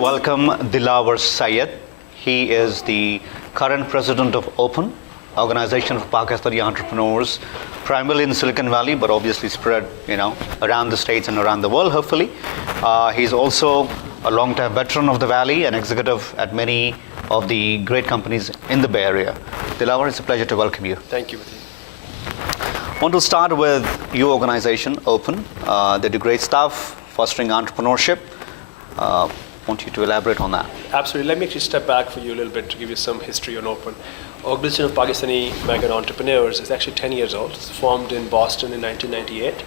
welcome Dilawar Syed. He is the current president of Open, Organization of Pakistani Entrepreneurs, primarily in Silicon Valley, but obviously spread, around the states and around the world, hopefully. He's also a long-time veteran of the Valley and executive at many of the great companies in the Bay Area. Dilawar, it's a pleasure to welcome you. Thank you. I want to start with your organization, Open. They do great stuff, fostering entrepreneurship. Want you to elaborate on that? Absolutely. Let me actually step back for you a little bit to give you some history on Open. Organization of Pakistani American Entrepreneurs is actually 10 years old. It's formed in Boston in 1998.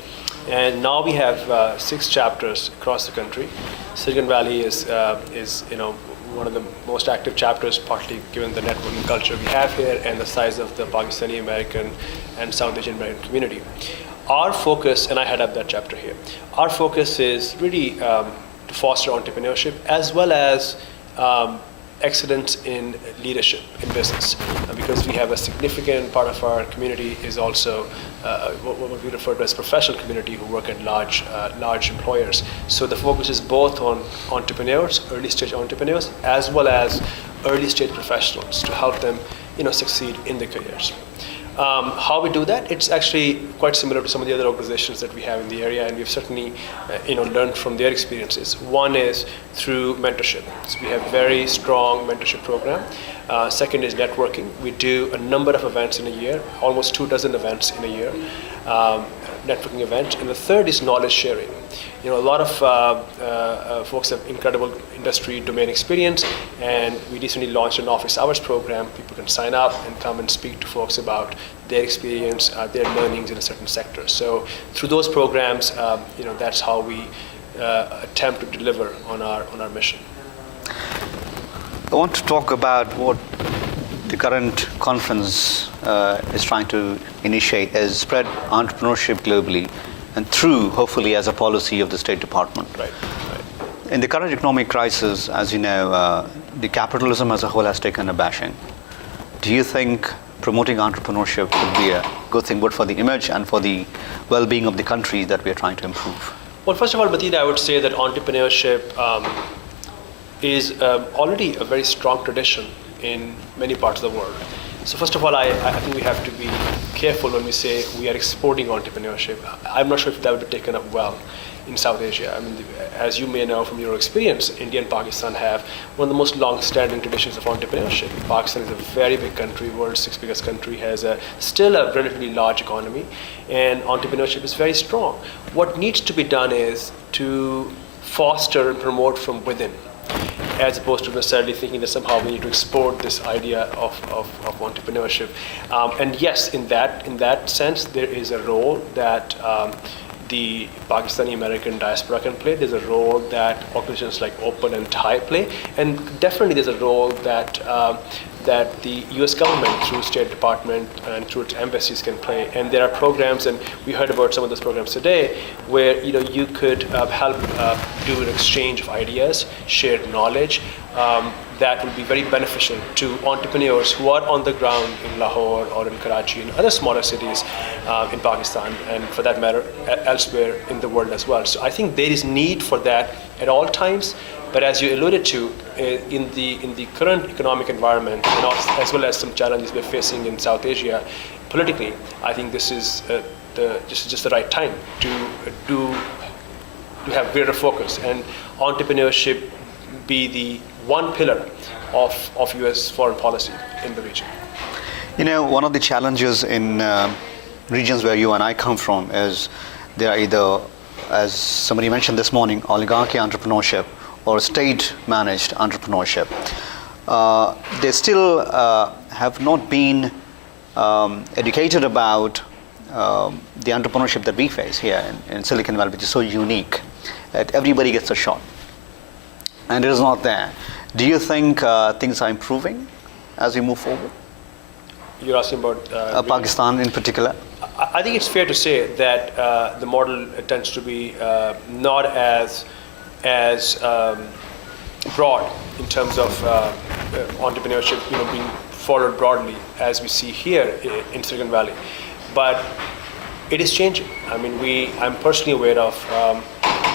And now we have 6 chapters across the country. Silicon Valley is one of the most active chapters, partly given the networking culture we have here and the size of the Pakistani American and South Asian American community. Our focus, and I head up that chapter here, our focus is really to foster entrepreneurship as well as excellence in leadership in business, because we have a significant part of our community is also what we refer to as professional community who work at large employers. So the focus is both on entrepreneurs, early stage entrepreneurs, as well as early stage professionals to help them succeed in their careers. How we do that, it's actually quite similar to some of the other organizations that we have in the area, and we've certainly learned from their experiences. One is through mentorship. So we have very strong mentorship program. Second is networking. We do a number of events in a year, almost 24 events in a year, networking events. And the third is knowledge sharing. A lot of folks have incredible industry domain experience, and we recently launched an office hours program. People can sign up and come and speak to folks about their experience, their learnings in a certain sector. So through those programs, that's how we attempt to deliver on our mission. I want to talk about what the current conference is trying to initiate, is spread entrepreneurship globally, and through, hopefully, as a policy of the State Department. Right. In the current economic crisis, as you know, the capitalism as a whole has taken a bashing. Do you think promoting entrepreneurship would be a good thing, both for the image and for the well-being of the country that we are trying to improve? Well, first of all, Batida, I would say that entrepreneurship is already a very strong tradition in many parts of the world. So first of all, I think we have to be careful when we say we are exporting entrepreneurship. I'm not sure if that would be taken up well in South Asia. I mean, as you may know from your experience, India and Pakistan have one of the most long-standing traditions of entrepreneurship. Pakistan is a very big country, world's 6th biggest country, has still a relatively large economy, and entrepreneurship is very strong. What needs to be done is to foster and promote from within, as opposed to necessarily thinking that somehow we need to export this idea of entrepreneurship. And yes, in that sense, there is a role that the Pakistani American diaspora can play. There's a role that organizations like Open and TIE play, and definitely there's a role that the U.S. government through State Department and through its embassies can play. And there are programs, and we heard about some of those programs today, where you could help do an exchange of ideas, shared knowledge. That will be very beneficial to entrepreneurs who are on the ground in Lahore or in Karachi and other smaller cities in Pakistan, and for that matter, elsewhere in the world as well. So I think there is need for that at all times. But as you alluded to, in the current economic environment, and as well as some challenges we're facing in South Asia politically, I think this is just the right time to have greater focus, and entrepreneurship be the one pillar of U.S. foreign policy in the region. One of the challenges in regions where you and I come from is they are either, as somebody mentioned this morning, oligarchy entrepreneurship or state-managed entrepreneurship. They still have not been educated about the entrepreneurship that we face here in Silicon Valley, which is so unique that everybody gets a shot. And it is not there. Do you think things are improving as we move forward? You're asking about Pakistan in particular? I think it's fair to say that the model tends to be not as broad in terms of entrepreneurship, being followed broadly as we see here in Silicon Valley. But it is changing. I mean, I'm personally aware of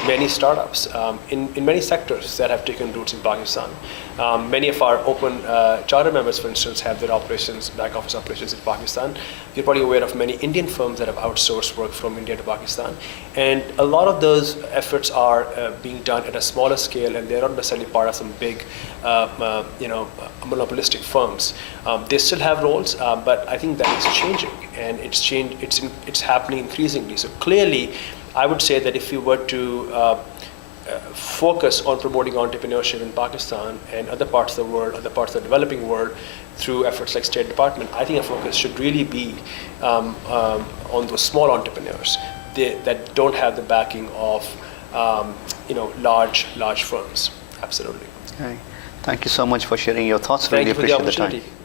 many startups in many sectors that have taken roots in Pakistan. Many of our open charter members, for instance, have their operations, back office operations in Pakistan. You're probably aware of many Indian firms that have outsourced work from India to Pakistan. And a lot of those efforts are being done at a smaller scale, and they're not necessarily part of some big, monopolistic firms. They still have roles, but I think that is changing, and it's happening increasingly. So clearly, I would say that if you were to focus on promoting entrepreneurship in Pakistan and other parts of the world, other parts of the developing world, through efforts like State Department, I think our focus should really be on those small entrepreneurs that don't have the backing of large firms. Absolutely. Okay. Thank you so much for sharing your thoughts. Thank Really you for the appreciate the time. opportunity.